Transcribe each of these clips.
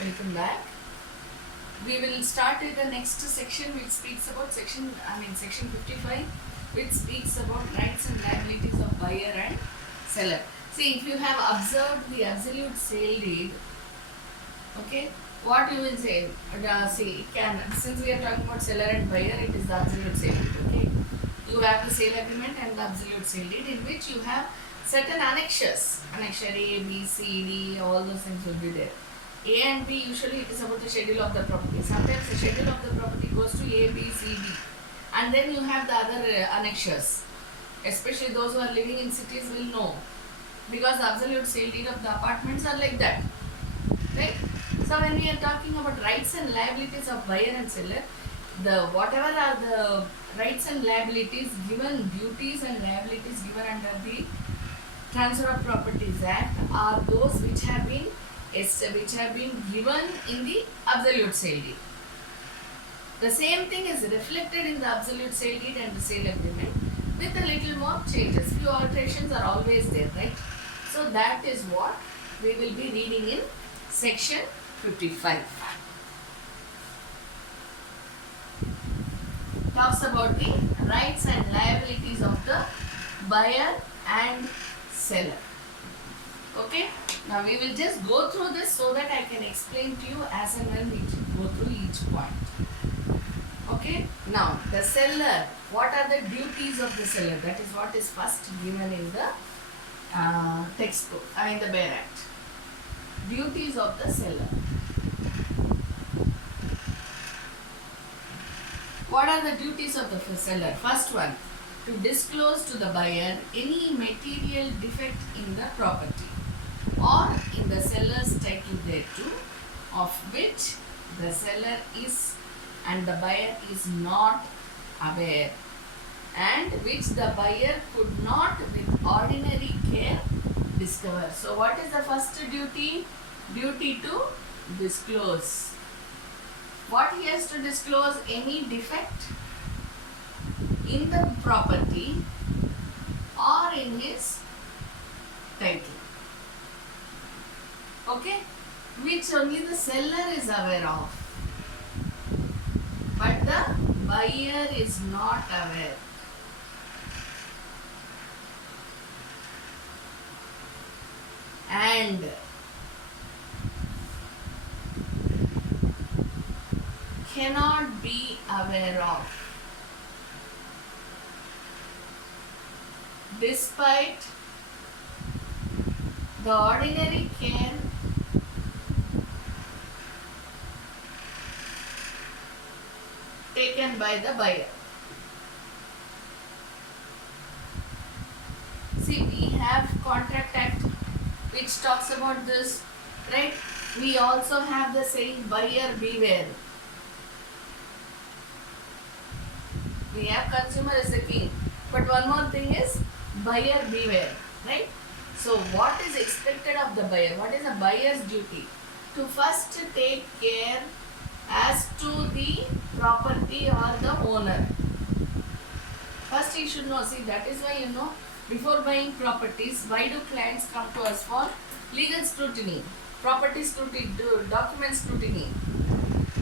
Welcome back. We will start with the next section which speaks about section 55, which speaks about rights and liabilities of buyer and seller. See, if you have observed the absolute sale deed, okay, what you will say? See, since we are talking about seller and buyer, it is the absolute sale deed, okay. You have the sale agreement and the absolute sale deed in which you have certain annexures. Annexure A, B, C, D, all those things will be there. A and B, usually it is about the schedule of the property. Sometimes the schedule of the property goes to A, B, C, D. And then you have the other annexures. Especially those who are living in cities will know. Because the absolute sale deed of the apartments are like that. Right? So when we are talking about rights and liabilities of buyer and seller, whatever are the rights and liabilities given, duties and liabilities given under the Transfer of Properties Act are those which have been given in the absolute sale deed. The same thing is reflected in the absolute sale deed and the sale agreement with a little more changes. Few alterations are always there, right? So that is what we will be reading in section 55. Talks about the rights and liabilities of the buyer and seller. Okay, now we will just go through this so that I can explain to you as and when we go through each point. Okay, now the seller, what are the duties of the seller? That is what is first given in the textbook, in the Bare Act. Duties of the seller. What are the duties of the seller? First one, to disclose to the buyer any material defect in the property or in the seller's title thereto, of which the seller is and the buyer is not aware, and which the buyer could not with ordinary care discover. So what is the first duty? Duty to disclose. What he has to disclose? Any defect in the property or in his title. Okay, which only the seller is aware of, but the buyer is not aware. And cannot be aware of, despite the ordinary care taken by the buyer. See, we have Contract Act which talks about this, right? We also have the saying buyer beware. We have consumer is the king, but one more thing is buyer beware, right? So what is expected of the buyer? What is a buyer's duty? To first take care as to the property or the owner. First he should know. See, that is why, before buying properties, why do clients come to us for legal scrutiny, property scrutiny, document scrutiny?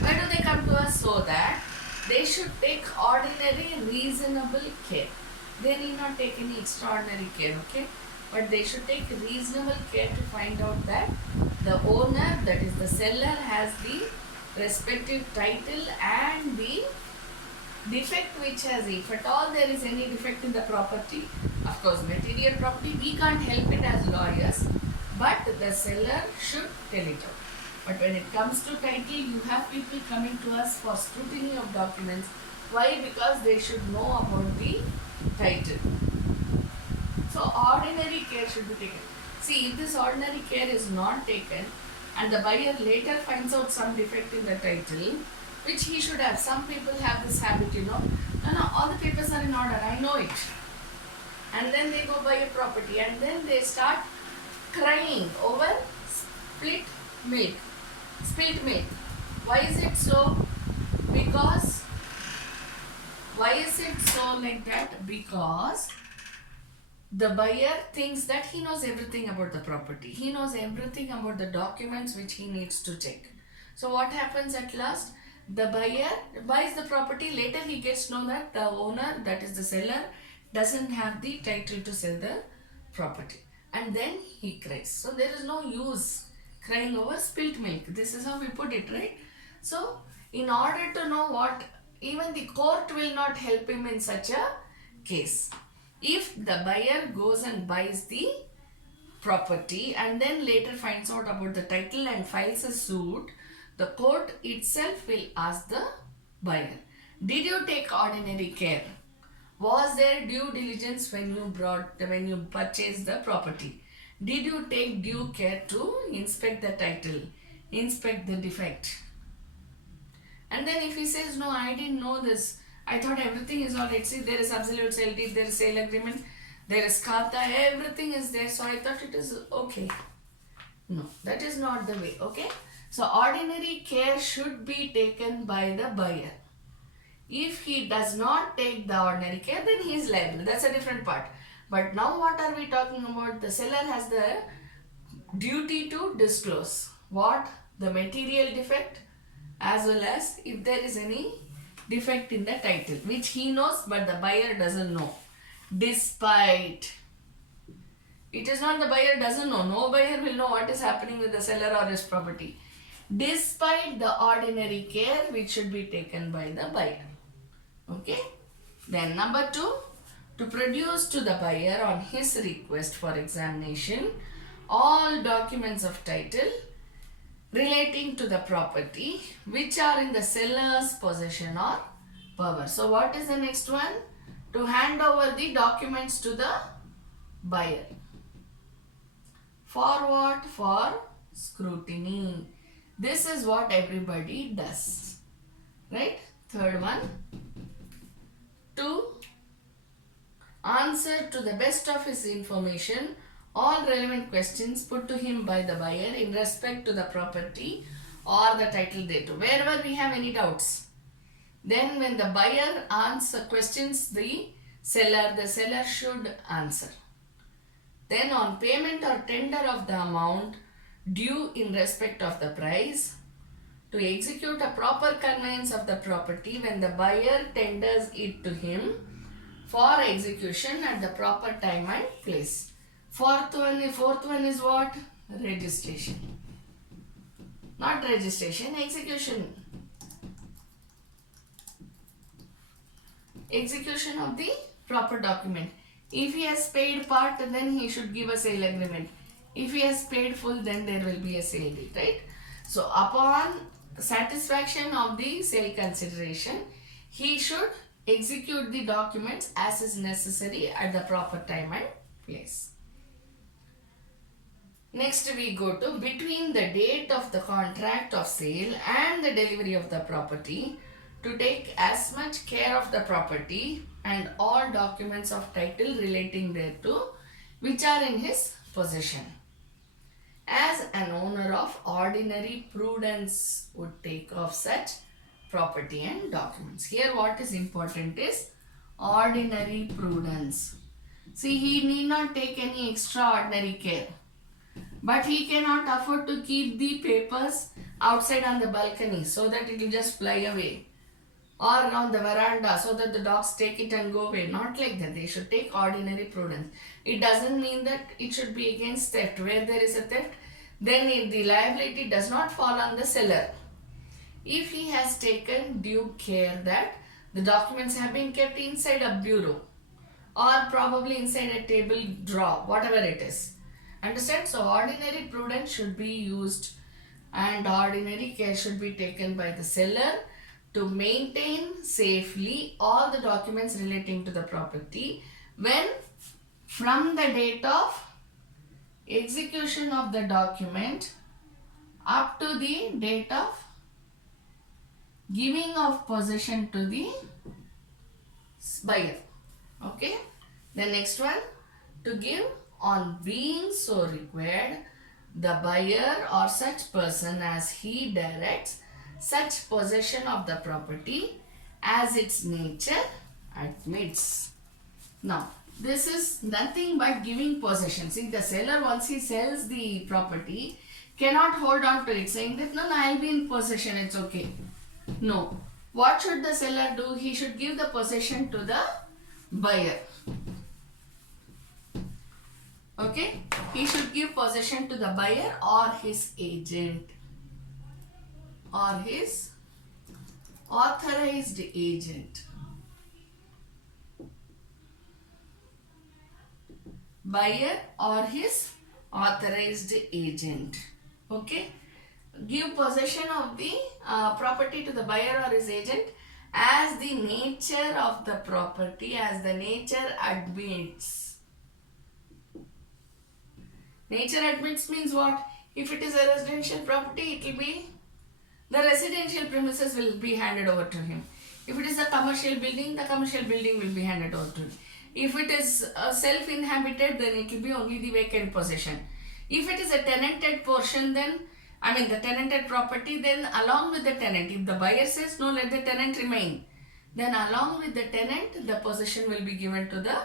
Why do they come to us? So that they should take ordinary reasonable care. They need not take any extraordinary care, okay? But they should take reasonable care to find out that the owner, that is the seller, has the respective title and the defect which has, if at all there is any defect in the property, of course material property, we can't help it as lawyers, but the seller should tell it out. But when it comes to title, you have people coming to us for scrutiny of documents. Why? Because they should know about the title. So ordinary care should be taken. See, if this ordinary care is not taken and the buyer later finds out some defect in the title, which he should have. Some people have this habit, no, all the papers are in order, I know it. And then they go buy a property and then they start crying over spilt milk. Why is it so? Because, why is it so like that? Because the buyer thinks that he knows everything about the property. He knows everything about the documents which he needs to check. So what happens at last? The buyer buys the property. Later he gets to know that the owner, that is the seller, doesn't have the title to sell the property. And then he cries. So there is no use crying over spilt milk. This is how we put it, right? So in order to know what, even the court will not help him in such a case. If the buyer goes and buys the property and then later finds out about the title and files a suit, the court itself will ask the buyer, did you take ordinary care? Was there due diligence when you purchased the property? Did you take due care to inspect the title, inspect the defect? And then if he says, no, I didn't know this, I thought everything is alright. See, there is absolute sale deed, there is sale agreement, there is kata, everything is there, so I thought it is okay. No, that is not the way, okay? So ordinary care should be taken by the buyer. If he does not take the ordinary care, then he is liable. That's a different part. But now what are we talking about? The seller has the duty to disclose what? The material defect, as well as if there is any defect in the title, which he knows but the buyer doesn't know. Despite, it is not the buyer doesn't know. No buyer will know what is happening with the seller or his property. Despite the ordinary care which should be taken by the buyer. Okay. Then number 2, to produce to the buyer on his request for examination all documents of title relating to the property which are in the seller's possession or power. So what is the next one? To hand over the documents to the buyer. For what? For scrutiny. This is what everybody does. Right? Third one. To answer to the best of his information all relevant questions put to him by the buyer in respect to the property or the title thereto. Wherever we have any doubts, then when the buyer questions the seller should answer. Then on payment or tender of the amount due in respect of the price, to execute a proper conveyance of the property when the buyer tenders it to him for execution at the proper time and place. Fourth one is what? Registration. Not registration, execution. Execution of the proper document. If he has paid part, then he should give a sale agreement. If he has paid full, then there will be a sale deed, right? So upon satisfaction of the sale consideration, he should execute the documents as is necessary at the proper time and place. Next we go to between the date of the contract of sale and the delivery of the property, to take as much care of the property and all documents of title relating thereto which are in his possession, as an owner of ordinary prudence would take of such property and documents. Here what is important is ordinary prudence. See, he need not take any extraordinary care, but he cannot afford to keep the papers outside on the balcony so that it will just fly away, or on the veranda so that the dogs take it and go away. Not like that. They should take ordinary prudence. It doesn't mean that it should be against theft. Where there is a theft, then the liability does not fall on the seller. If he has taken due care that the documents have been kept inside a bureau or probably inside a table drawer, whatever it is. Understand? So ordinary prudence should be used and ordinary care should be taken by the seller to maintain safely all the documents relating to the property when from the date of execution of the document up to the date of giving of possession to the buyer. Okay. The next one, to give on being so required the buyer or such person as he directs such possession of the property as its nature admits. Now, this is nothing but giving possession. See, the seller, once he sells the property, cannot hold on to it, saying that no, I'll be in possession, it's okay. No. What should the seller do? He should give the possession to the buyer. Okay? He should give possession to the buyer or his agent or his authorized agent. Buyer or his authorized agent. Okay? Give possession of the property to the buyer or his agent as the nature of the property, as the nature admits. Nature admits means what? If it is a residential property, it will be, the residential premises will be handed over to him. If it is a commercial building, the commercial building will be handed over to him. If it is self-inhabited, then it will be only the vacant possession. If it is a tenanted portion, then the tenanted property, then along with the tenant, if the buyer says no, let the tenant remain, then along with the tenant, the possession will be given to the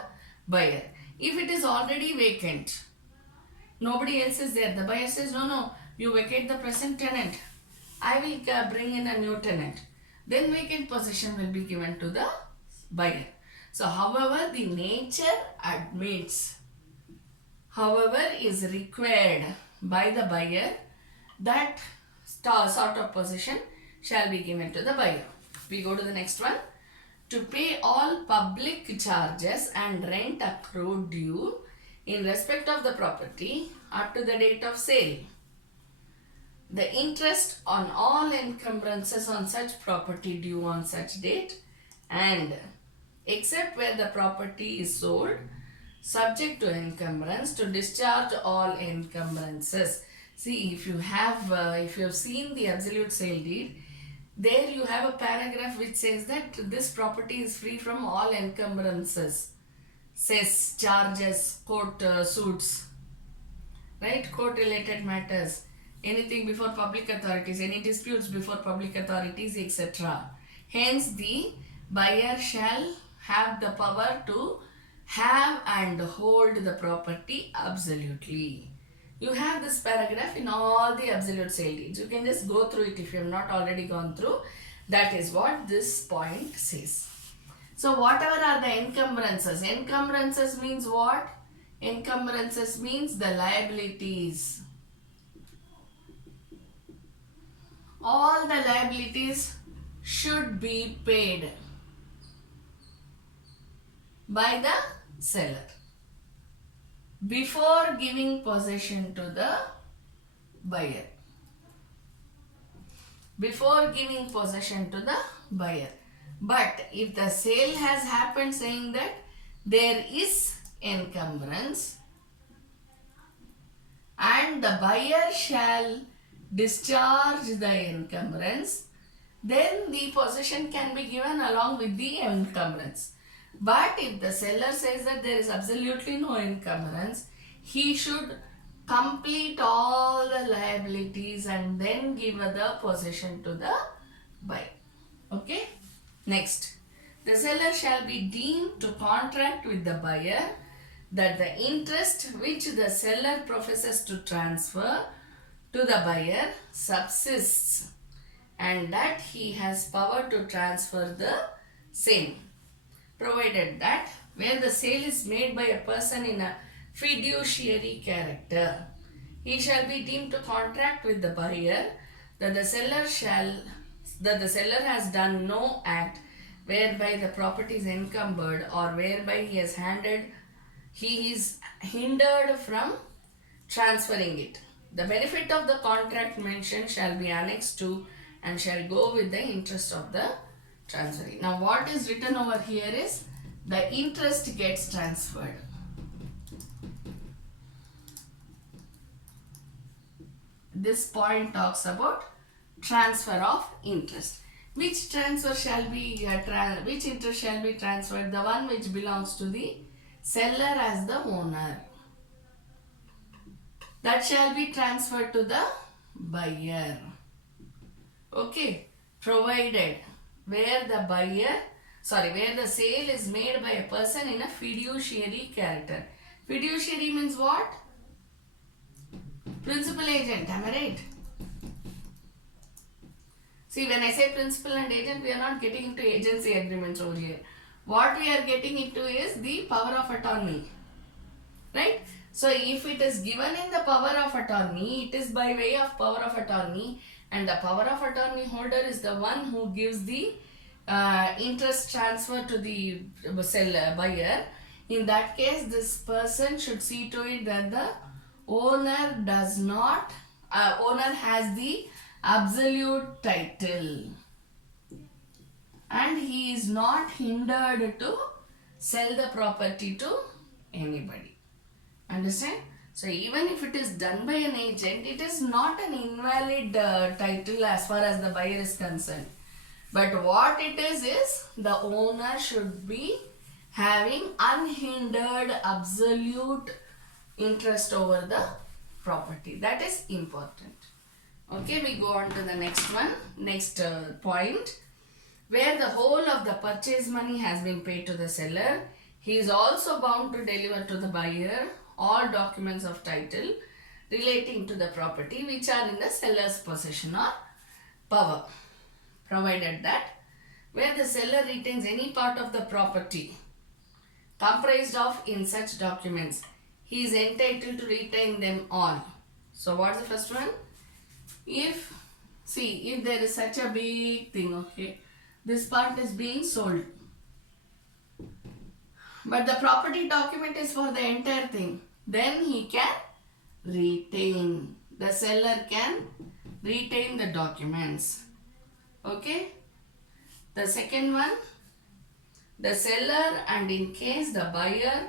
buyer. If it is already vacant, nobody else is there, the buyer says no, you vacate the present tenant, I will bring in a new tenant, then vacant possession will be given to the buyer. So however the nature admits, however is required by the buyer, that sort of possession shall be given to the buyer. We go to the next one. To pay all public charges and rent accrued due in respect of the property up to the date of sale, the interest on all encumbrances on such property due on such date, and except where the property is sold subject to encumbrance, to discharge all encumbrances. See, if you have seen the absolute sale deed, there you have a paragraph which says that this property is free from all encumbrances, cess, charges, court suits, right? Court related matters, anything before public authorities, any disputes before public authorities, etc. Hence, the buyer shall have the power to have and hold the property absolutely. You have this paragraph in all the absolute sale deeds. You can just go through it if you have not already gone through. That is what this point says. So whatever are the encumbrances? Encumbrances means what? Encumbrances means the liabilities. All the liabilities should be paid by the seller before giving possession to the buyer. Before giving possession to the buyer. But if the sale has happened saying that there is encumbrance and the buyer shall discharge the encumbrance, then the possession can be given along with the encumbrance. But if the seller says that there is absolutely no encumbrance, he should complete all the liabilities and then give the possession to the buyer. Okay? Next, the seller shall be deemed to contract with the buyer that the interest which the seller professes to transfer to the buyer subsists and that he has power to transfer the same, provided that where the sale is made by a person in a fiduciary character, he shall be deemed to contract with the buyer that the seller has done no act whereby the property is encumbered or whereby he is hindered from transferring it. The benefit of the contract mentioned shall be annexed to and shall go with the interest of the transferee. Now what is written over here is the interest gets transferred. This point talks about transfer of interest. Which transfer shall be which interest shall be transferred? The one which belongs to the seller as the owner. That shall be transferred to the buyer. Okay, provided where the sale is made by a person in a fiduciary character. Fiduciary means what? Principal agent, am I right? See, when I say principal and agent, we are not getting into agency agreements over here. What we are getting into is the power of attorney. Right? So, if it is given in the power of attorney, it is by way of power of attorney, and the power of attorney holder is the one who gives the interest transfer to the seller, buyer. In that case, this person should see to it that the owner does not, owner has the absolute title and he is not hindered to sell the property to anybody. Understand? So even if it is done by an agent, it is not an invalid title as far as the buyer is concerned. But what it is the owner should be having unhindered absolute interest over the property. That is important. Okay, we go on to the next one. Next point. Where the whole of the purchase money has been paid to the seller, he is also bound to deliver to the buyer all documents of title relating to the property which are in the seller's possession or power, provided that where the seller retains any part of the property comprised of in such documents, he is entitled to retain them all. So what's the first one? If there is such a big thing, okay, this part is being sold, but the property document is for the entire thing, then he can retain, the seller can retain the documents. Okay. The second one, the seller and in case the buyer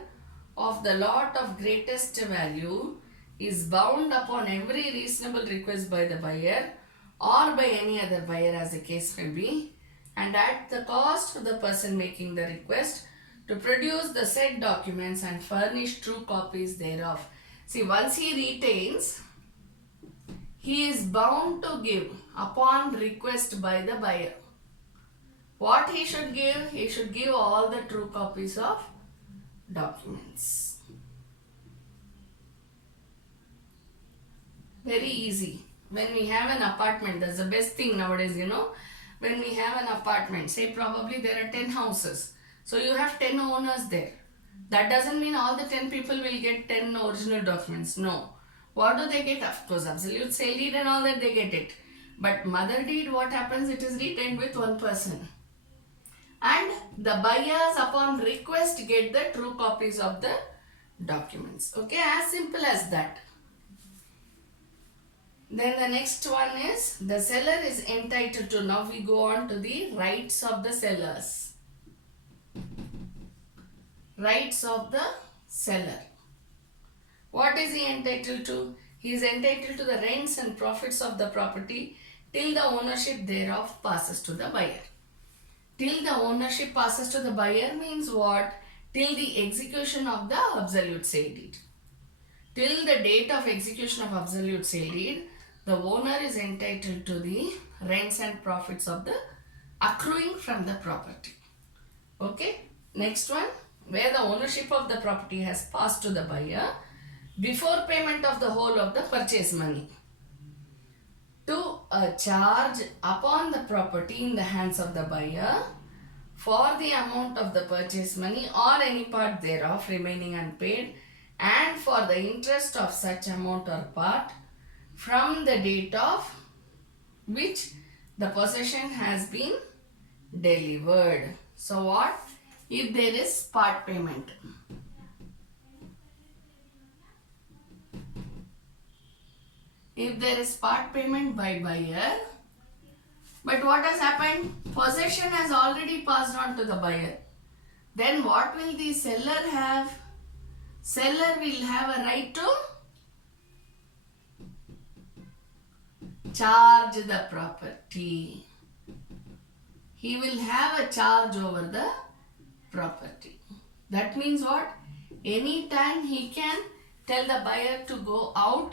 of the lot of greatest value is bound upon every reasonable request by the buyer or by any other buyer as the case may be, and at the cost of the person making the request to produce the said documents and furnish true copies thereof. See, once he retains, he is bound to give upon request by the buyer. What he should give? He should give all the true copies of documents. Very easy. When we have an apartment, that's the best thing nowadays, when we have an apartment, say probably there are 10 houses. So you have 10 owners there. That doesn't mean all the 10 people will get 10 original documents. No. What do they get? Of course, absolute sale deed and all that, they get it. But mother deed, what happens? It is retained with one person. And the buyers upon request get the true copies of the documents. Okay, as simple as that. Then the next one is the seller is entitled to, now we go on to the rights of the sellers. Rights of the seller. What is he entitled to? He is entitled to the rents and profits of the property till the ownership thereof passes to the buyer. Till the ownership passes to the buyer means what? Till the execution of the absolute sale deed. Till the date of execution of absolute sale deed, the owner is entitled to the rents and profits of the accruing from the property. Okay. Next one, where the ownership of the property has passed to the buyer before payment of the whole of the purchase money to a charge upon the property in the hands of the buyer for the amount of the purchase money or any part thereof remaining unpaid and for the interest of such amount or part from the date of which the possession has been delivered. So what? If there is part payment. If there is part payment by buyer, but what has happened? Possession has already passed on to the buyer. Then what will the seller have? Seller will have a right to charge the property. He will have a charge over the property. That means what? Anytime he can tell the buyer to go out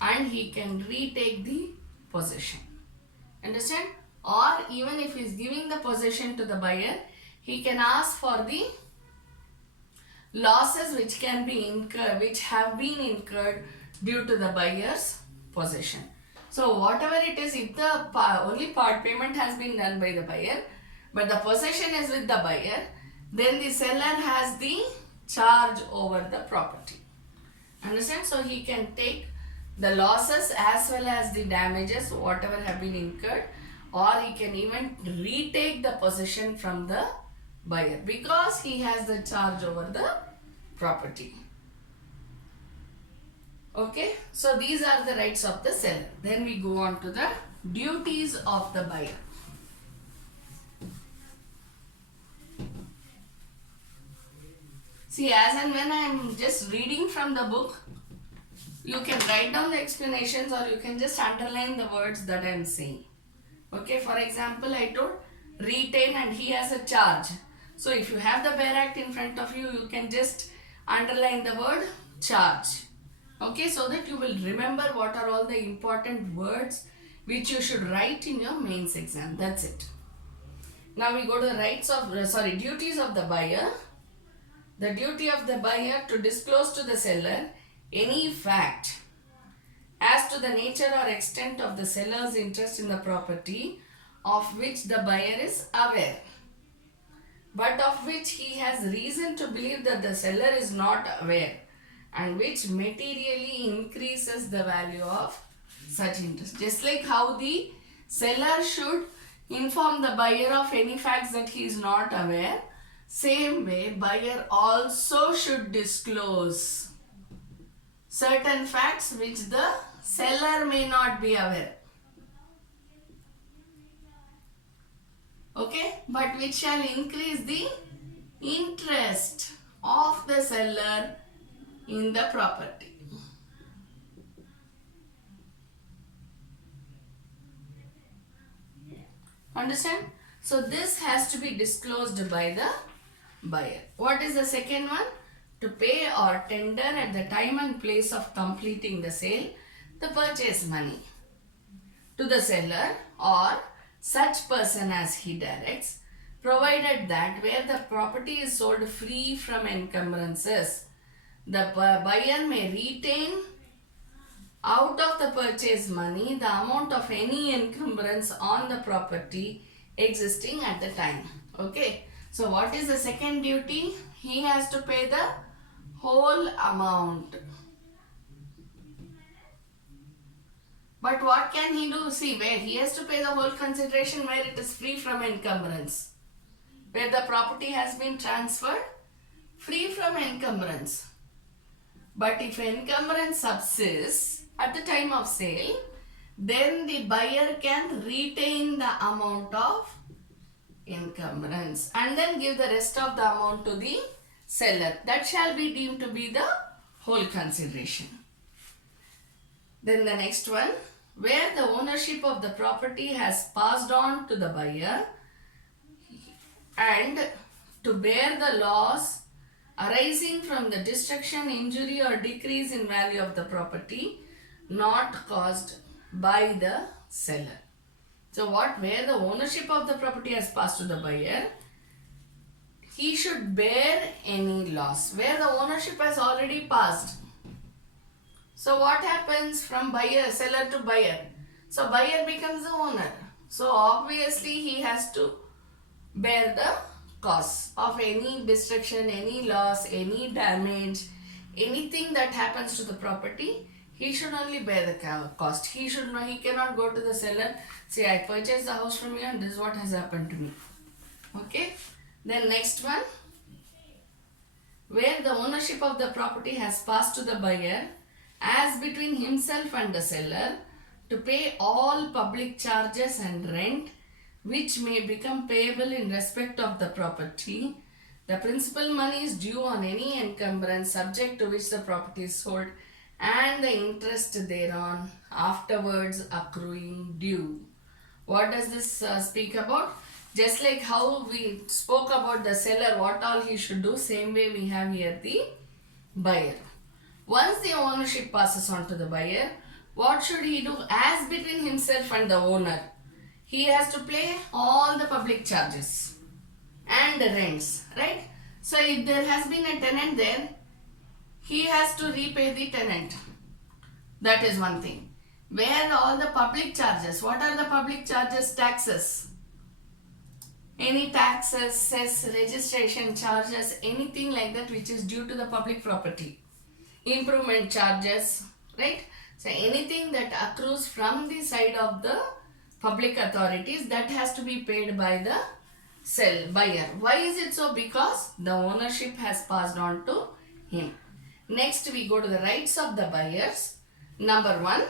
and he can retake the possession. Understand? Or even if he is giving the possession to the buyer, he can ask for the losses which can be incurred, which have been incurred due to the buyer's possession. So whatever it is, if the only part payment has been done by the buyer, but the possession is with the buyer, then the seller has the charge over the property. Understand? So he can take the losses as well as the damages, whatever have been incurred, or he can even retake the possession from the buyer because he has the charge over the property. Okay, so these are the rights of the seller. Then we go on to the duties of the buyer. See, as and when I am just reading from the book, you can write down the explanations or you can just underline the words that I am saying. Okay, for example, I told retain and he has a charge. So if you have the Bare Act in front of you, you can just underline the word charge. Okay, so that you will remember what are all the important words which you should write in your mains exam. That's it. Now we go to the duties of the buyer. The duty of the buyer to disclose to the seller any fact as to the nature or extent of the seller's interest in the property of which the buyer is aware, but of which he has reason to believe that the seller is not aware, and which materially increases the value of such interest. Just like how the seller should inform the buyer of any facts that he is not aware, same way buyer also should disclose certain facts which the seller may not be aware. Okay, but which shall increase the interest of the seller in the property. Understand? So this has to be disclosed by the buyer. What is the second one? To pay or tender at the time and place of completing the sale the purchase money to the seller or such person as he directs, provided that where the property is sold free from encumbrances, the buyer may retain out of the purchase money the amount of any encumbrance on the property existing at the time. Okay. So what is the second duty? He has to pay the whole amount. But what can he do? See, where he has to pay the whole consideration where it is free from encumbrance. Where the property has been transferred free from encumbrance. But if encumbrance subsists at the time of sale, then the buyer can retain the amount of encumbrance and then give the rest of the amount to the seller. That shall be deemed to be the whole consideration. Then the next one, where the ownership of the property has passed on to the buyer and to bear the loss arising from the destruction, injury or decrease in value of the property not caused by the seller. So where the ownership of the property has passed to the buyer, he should bear any loss. Where the ownership has already passed. So what happens from seller to buyer? So buyer becomes the owner. So obviously he has to bear the cost of any destruction, any loss, any damage, anything that happens to the property. He should only bear the cost. He cannot go to the seller, say, I purchased the house from you and this is what has happened to me. Okay. Then next one, where the ownership of the property has passed to the buyer as between himself and the seller to pay all public charges and rent which may become payable in respect of the property. The principal money is due on any encumbrance subject to which the property is sold and the interest thereon afterwards accruing due. What does this speak about? Just like how we spoke about the seller, what all he should do, same way we have here the buyer. Once the ownership passes on to the buyer, what should he do? As between himself and the owner, he has to pay all the public charges and the rents, right? So if there has been a tenant there, he has to repay the tenant. That is one thing. Where all the public charges, what are the public charges? Taxes. Any taxes, cess, registration charges, anything like that which is due to the public property. Improvement charges, right? So anything that accrues from the side of the public authorities, that has to be paid by the buyer. Why is it so? Because the ownership has passed on to him. Next we go to the rights of the buyers. Number 1,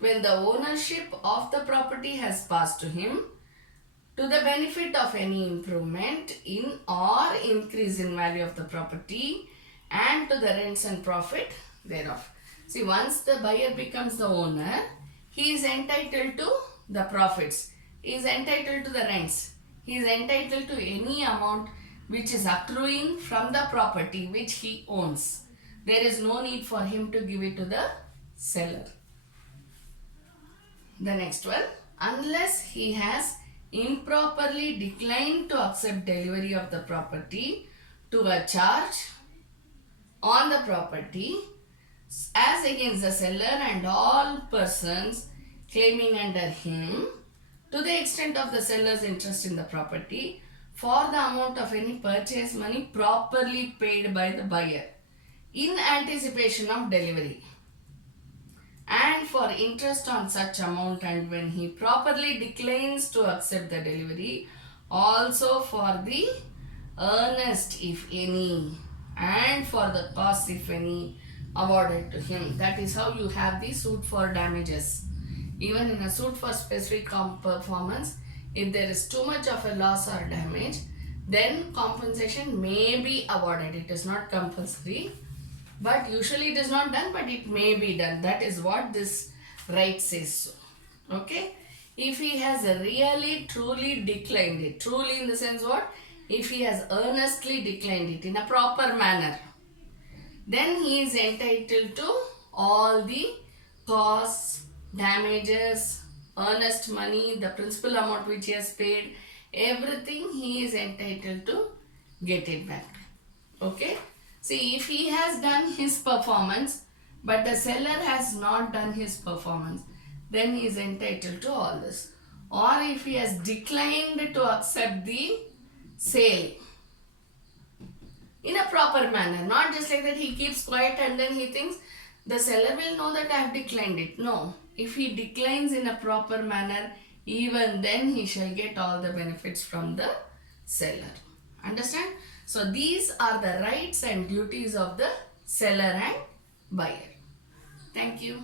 when the ownership of the property has passed to him, to the benefit of any improvement in or increase in value of the property and to the rents and profit thereof. See, once the buyer becomes the owner, he is entitled to the profits, he is entitled to the rents, he is entitled to any amount which is accruing from the property which he owns. There is no need for him to give it to the seller. The next one, unless he has improperly declined to accept delivery of the property to a charge on the property as against the seller and all persons claiming under him to the extent of the seller's interest in the property for the amount of any purchase money properly paid by the buyer in anticipation of delivery, and for interest on such amount, and when he properly declines to accept the delivery, also for the earnest if any, and for the cost if any awarded to him. That is how you have the suit for damages. Even in a suit for specific performance, if there is too much of a loss or damage, then compensation may be awarded. It is not compulsory, but usually it is not done, but it may be done. That is what this right says so. Okay. If he has really truly declined it, truly in the sense what? If he has earnestly declined it in a proper manner, then he is entitled to all the costs, damages, earnest money, the principal amount which he has paid, everything he is entitled to get it back. Okay. See, if he has done his performance, but the seller has not done his performance, then he is entitled to all this. Or if he has declined to accept the sale in a proper manner, not just like that he keeps quiet and then he thinks the seller will know that I have declined it. No, if he declines in a proper manner, even then he shall get all the benefits from the seller. Understand? So these are the rights and duties of the seller and buyer. Thank you.